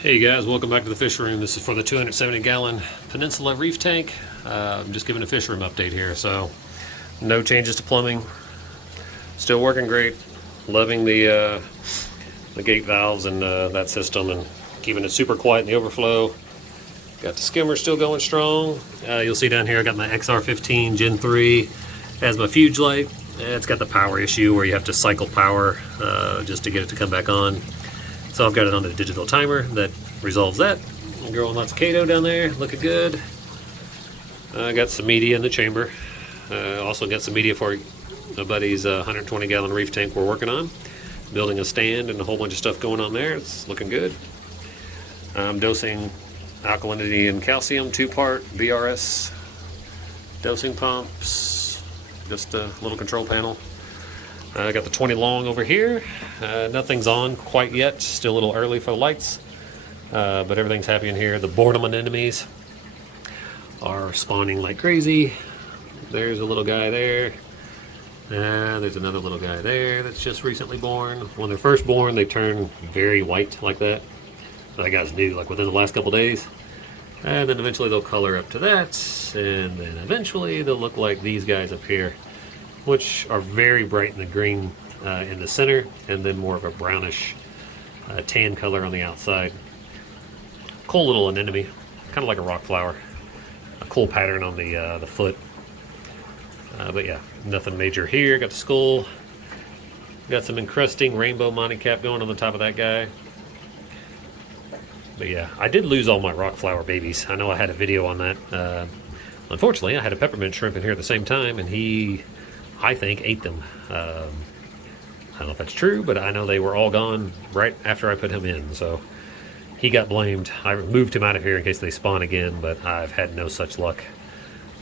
Hey guys, welcome back to the fish room. This is for the 270-gallon Peninsula Reef tank. I'm just giving a fish room update here. So, no changes to plumbing. Still working great. Loving the gate valves and that system, and keeping it super quiet in the overflow. Got the skimmer still going strong. You'll see down here I got my XR15 Gen 3 as my fuge light. It's got the power issue where you have to cycle power just to get it to come back on. So I've got it on a digital timer that resolves that. I'm growing lots of Kato down there, looking good. I got some media in the chamber. Also got some media for my buddy's 120-gallon reef tank we're working on. Building a stand and a whole bunch of stuff going on there. It's looking good. I'm dosing alkalinity and calcium, 2-part BRS dosing pumps. Just a little control panel. I got the 20 long over here. Nothing's on quite yet. Still a little early for the lights, but everything's happy in here. The boredom anemones are spawning like crazy. There's a little guy there. There's another little guy there that's just recently born. When they're first born, they turn very white like that. That guy's new, like within the last couple days. And then eventually they'll color up to that, and then eventually they'll look like these guys up here, which are very bright in the green in the center, and then more of a brownish tan color on the outside. Cool little anemone, kind of like a rock flower. A cool pattern on the foot. But yeah, nothing major here. Got the skull. Got some encrusting rainbow monty cap going on the top of that guy. But yeah, I did lose all my rock flower babies. I know I had a video on that. Unfortunately, I had a peppermint shrimp in here at the same time, and he, I think, ate them. I don't know if that's true, but I know they were all gone right after I put him in, so he got blamed. I moved him out of here in case they spawn again, but I've had no such luck.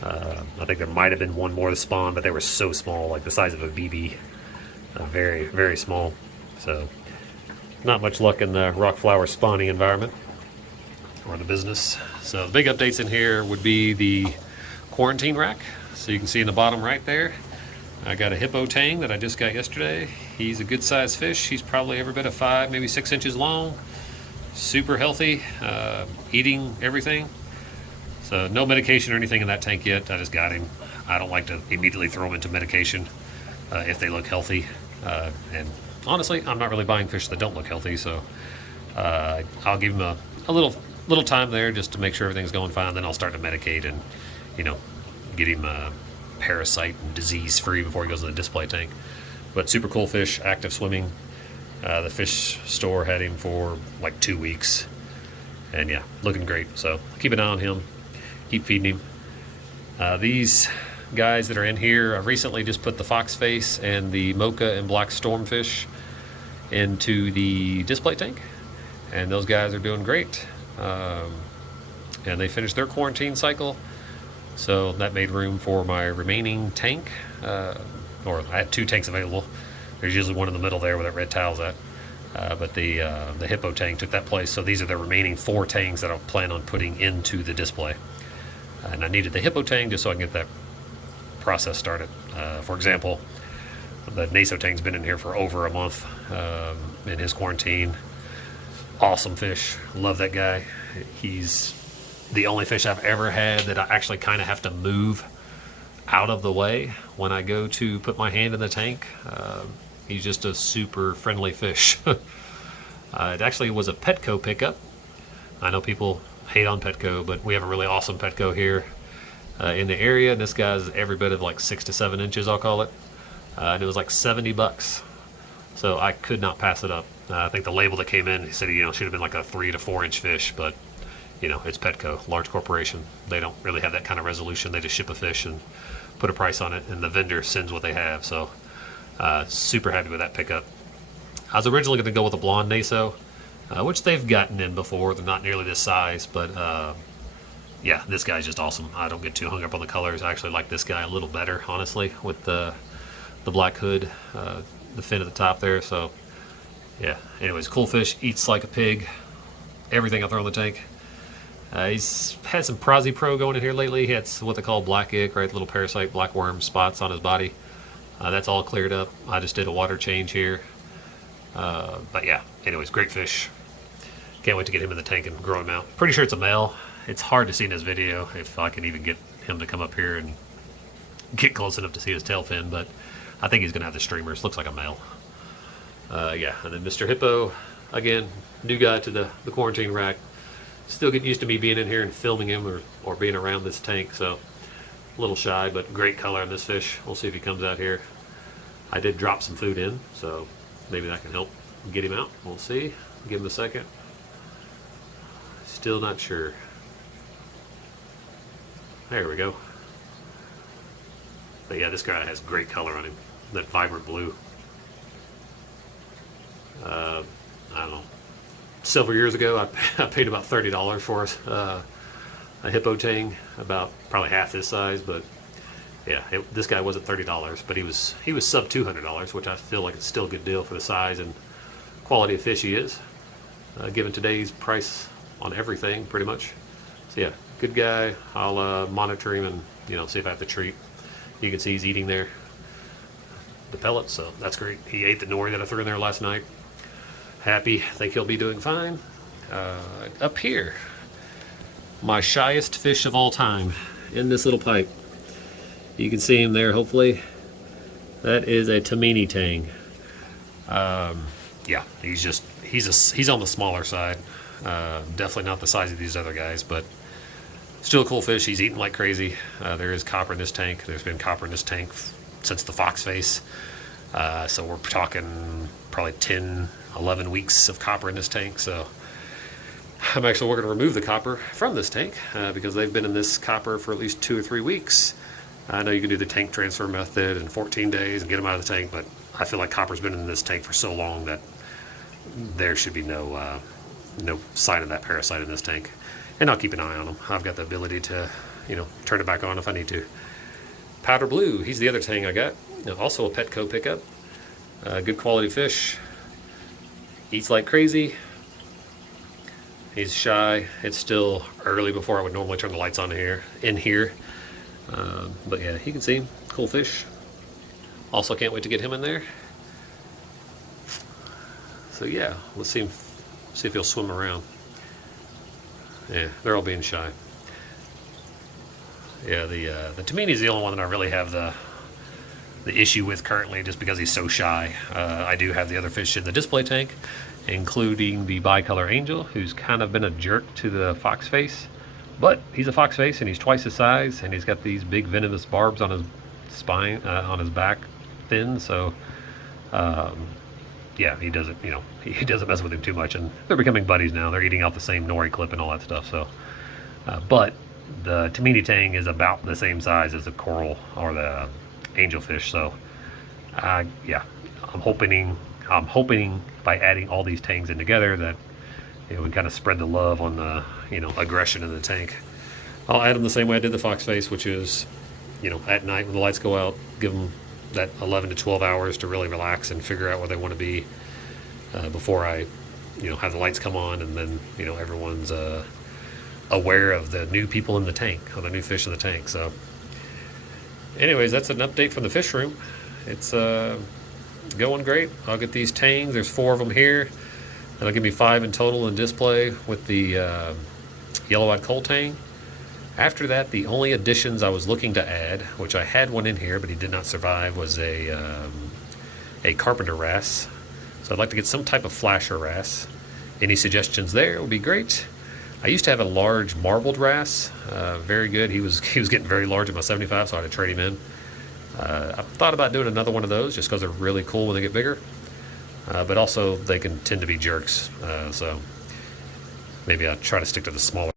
I think there might have been one more to spawn, but they were so small, like the size of a BB. Very, very small. So, not much luck in the rock flower spawning environment, or the business. So the big updates in here would be the quarantine rack. So you can see in the bottom right there, I got a Hippo tang that I just got yesterday. He's a good sized fish. He's probably every bit of 5, maybe 6 inches long. Super healthy, eating everything. So no medication or anything in that tank yet. I just got him. I don't like to immediately throw him into medication if they look healthy. And honestly, I'm not really buying fish that don't look healthy, so I'll give him a little time there just to make sure everything's going fine. Then I'll start to medicate and, get him parasite and disease free before he goes to the display tank. But super cool fish, active swimming. The fish store had him for like 2 weeks, and yeah, looking great. So keep an eye on him, keep feeding him. These guys that are in here, I recently just put the fox face and the mocha and black stormfish into the display tank, and those guys are doing great. And they finished their quarantine cycle, so that made room for my remaining tank. Or I had 2 tanks available. There's usually one in the middle there where that red tile's at. But the Hippo tank took that place, so these are the remaining 4 tanks that I plan on putting into the display. And I needed the Hippo tank just so I can get that process started. For example, the Naso tank's been in here for over a month in his quarantine. Awesome fish. Love that guy. He's the only fish I've ever had that I actually kind of have to move out of the way when I go to put my hand in the tank. He's just a super friendly fish. It actually was a Petco pickup. I know people hate on Petco, but we have a really awesome Petco here in the area, and this guy's every bit of like 6 to 7 inches, I'll call it. And it was like $70. So I could not pass it up. I think the label that came in, he said, should have been like a 3 to 4 inch fish, but it's Petco, large corporation. They don't really have that kind of resolution. They just ship a fish and put a price on it, and the vendor sends what they have. So super happy with that pickup. I was originally going to go with a blonde Naso, which they've gotten in before. They're not nearly this size, but yeah, this guy's just awesome. I don't get too hung up on the colors. I actually like this guy a little better, honestly, with the black hood, the fin at the top there. So yeah, anyways, cool fish, eats like a pig. Everything I throw in the tank. He's had some Pro going in here lately. He had what they call black ick, right? Little parasite black worm spots on his body. That's all cleared up. I just did a water change here. But yeah, anyways, great fish. Can't wait to get him in the tank and grow him out. Pretty sure it's a male. It's hard to see in this video if I can even get him to come up here and get close enough to see his tail fin, but I think he's going to have the streamers. Looks like a male. Yeah, and then Mr. Hippo, again, new guy to the quarantine rack. Still getting used to me being in here and filming him or being around this tank, so a little shy, but great color on this fish. We'll see if he comes out here. I did drop some food in, so maybe that can help get him out. We'll see. Give him a second. Still not sure. There we go. But yeah, this guy has great color on him. That vibrant blue. I don't know. Several years ago, I paid about $30 for a Hippo tang, about probably half this size. But yeah, this guy wasn't $30, but he was sub $200, which I feel like it's still a good deal for the size and quality of fish he is, given today's price on everything, pretty much. So yeah, good guy. I'll monitor him and see if I have to treat. You can see he's eating there the pellets, so that's great. He ate the nori that I threw in there last night. Happy, think he'll be doing fine. Up here, my shyest fish of all time in this little pipe. You can see him there, hopefully. That is a Tamini tang. Yeah, he's on the smaller side. Definitely not the size of these other guys, but still a cool fish. He's eating like crazy. There is copper in this tank. There's been copper in this tank since the fox face. So we're talking probably 10, 11 weeks of copper in this tank. So I'm actually going to remove the copper from this tank because they've been in this copper for at least 2 or 3 weeks. I know you can do the tank transfer method in 14 days and get them out of the tank, but I feel like copper's been in this tank for so long that there should be no sign of that parasite in this tank. And I'll keep an eye on them. I've got the ability to, turn it back on if I need to. Powder blue, he's the other tang I got. Also a Petco pickup. Good quality fish. Eats like crazy. He's shy. It's still early before I would normally turn the lights on in here. But yeah, you can see him. Cool fish. Also can't wait to get him in there. So yeah, let's see if he'll swim around. Yeah, they're all being shy. Yeah, the Tamini is the only one that I really have the issue with currently, just because he's so shy. I do have the other fish in the display tank, including the bicolor angel, who's kind of been a jerk to the fox face. But he's a fox face and he's twice his size, and he's got these big venomous barbs on his spine, on his back fin. So yeah, he doesn't mess with him too much, and they're becoming buddies now. They're eating off the same nori clip and all that stuff. So, but the Tamini tang is about the same size as the coral or the angelfish. So, yeah, I'm hoping by adding all these tangs in together that we kind of spread the love on the aggression in the tank. I'll add them the same way I did the fox face, which is at night when the lights go out, give them that 11 to 12 hours to really relax and figure out where they want to be before I have the lights come on, and then everyone's aware of the new people in the tank, or the new fish in the tank. So anyways, that's an update from the fish room. It's going great. I'll get these tangs. There's 4 of them here. That'll give me 5 in total in display with the yellow-eyed coal tang. After that, the only additions I was looking to add, which I had one in here but he did not survive, was a carpenter wrasse. So I'd like to get some type of flasher wrasse. Any suggestions there would be great. I used to have a large marbled wrasse, very good. He was getting very large at my 75, so I had to trade him in. I thought about doing another one of those just because they're really cool when they get bigger. But also they can tend to be jerks, so maybe I'll try to stick to the smaller